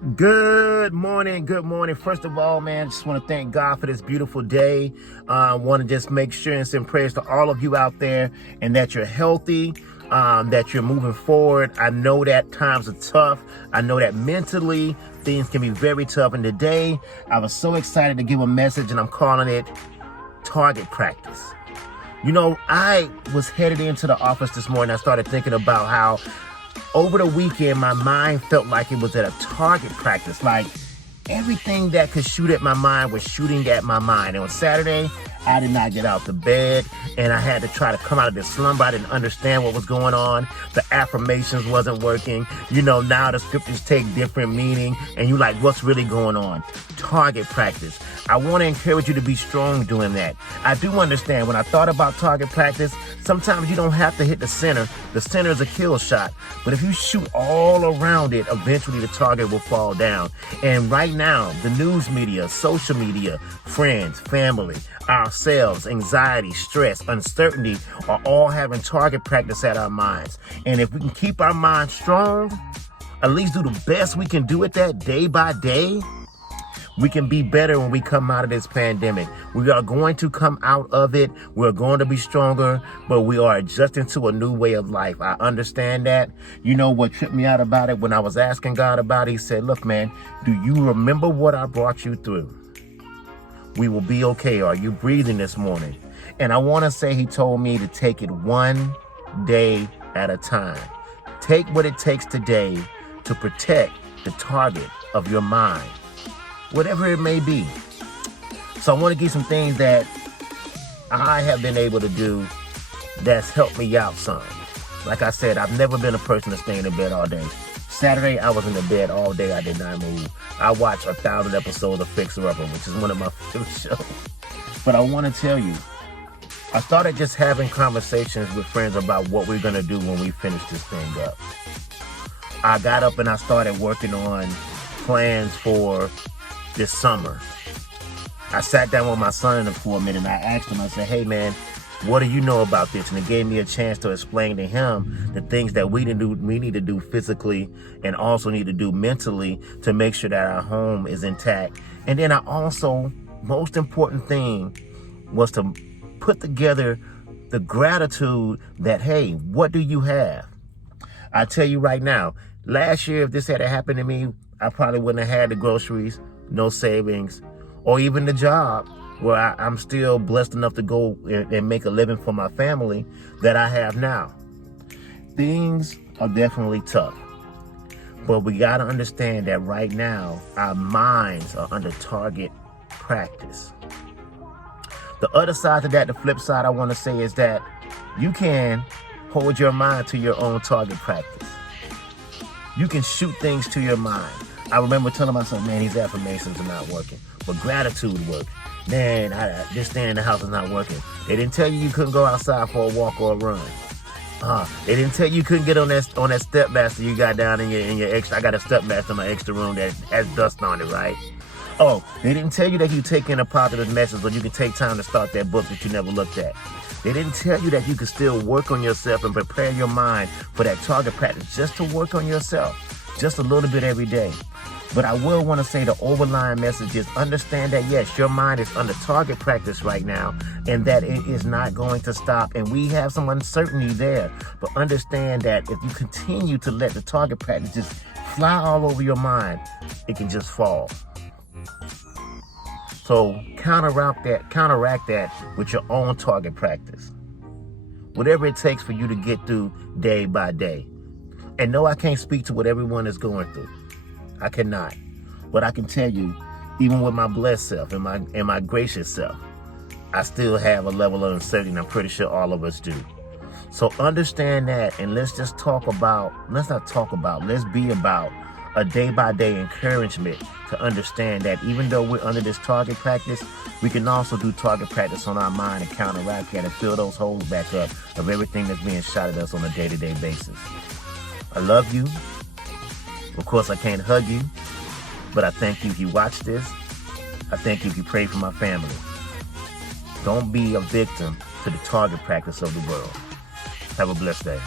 Good morning. Good morning. First of all, man, just want to thank God for this beautiful day. I want to just make sure and send prayers to all of you out there and that you're healthy, that you're moving forward. I know that times are tough. I know that mentally things can be very tough. And today I was so excited to give a message, and I'm calling it Target Practice. You know, I was headed into the office this morning. I started thinking about how over the weekend, my mind felt like it was at a target practice. Like everything that could shoot at my mind was shooting at my mind. And on Saturday, I did not get out the bed, and I had to try to come out of this slumber. I didn't understand what was going on. The affirmations wasn't working. You know, now the scriptures take different meaning, and you like, what's really going on? Target practice. I want to encourage you to be strong doing that. I do understand when I thought about target practice, sometimes you don't have to hit the center. The center is a kill shot. But if you shoot all around it, eventually the target will fall down. And right now, the news media, social media, friends, family, ourselves, anxiety, stress, uncertainty are all having target practice at our minds. And if we can keep our minds strong, at least do the best we can do at that day by day, we can be better when we come out of this pandemic. We are going to come out of it. We're going to be stronger, but we are adjusting to a new way of life. I understand that. You know what tripped me out about it? When I was asking God about it, he said, look, man, do you remember what I brought you through? We will be okay. Are you breathing this morning? And I want to say he told me to take it one day at a time. Take what it takes today to protect the target of your mind, whatever it may be. So I want to give some things that I have been able to do that's helped me out some. Like I said, I've never been a person to stay in the bed all day. Saturday, I was in the bed all day. I did not move. I watched 1,000 episodes of Fixer Upper, which is one of my favorite shows. But I want to tell you, I started just having conversations with friends about what we're going to do when we finish this thing up. I got up and I started working on plans for this summer. I sat down with my son for a minute and I asked him, I said, hey man, what do you know about this? And it gave me a chance to explain to him the things that we need to do physically and also need to do mentally to make sure that our home is intact. And then I also, most important thing was to put together the gratitude that, hey, what do you have? I tell you right now, last year, if this had happened to me, I probably wouldn't have had the groceries, no savings, or even the job where I'm still blessed enough to go and make a living for my family that I have now. Things are definitely tough, but we got to understand that right now, our minds are under target practice. The other side to that, the flip side I want to say is that you can hold your mind to your own target practice. You can shoot things to your mind. I remember telling myself, man, these affirmations are not working, but gratitude works. Man, this staying in the house is not working. They didn't tell you couldn't go outside for a walk or a run. They didn't tell you couldn't get on that Stepmaster you got down in your extra. I got a Stepmaster in my extra room that has dust on it, right? Oh, they didn't tell you that you take in a positive message, but you can take time to start that book that you never looked at. They didn't tell you that you could still work on yourself and prepare your mind for that target practice, just to work on yourself, just a little bit every day. But I will want to say the overlying message is understand that, yes, your mind is under target practice right now and that it is not going to stop. And we have some uncertainty there. But understand that if you continue to let the target practice just fly all over your mind, it can just fall. So counteract that with your own target practice. Whatever it takes for you to get through day by day. And no, I can't speak to what everyone is going through. I cannot. But I can tell you, even with my blessed self and my gracious self, I still have a level of uncertainty. I'm pretty sure all of us do. So understand that, and let's be about a day-by-day encouragement to understand that even though we're under this target practice, we can also do target practice on our mind and counteract that and fill those holes back up of everything that's being shot at us on a day-to-day basis. I love you. Of course, I can't hug you, but I thank you if you watch this. I thank you if you pray for my family. Don't be a victim to the target practice of the world. Have a blessed day.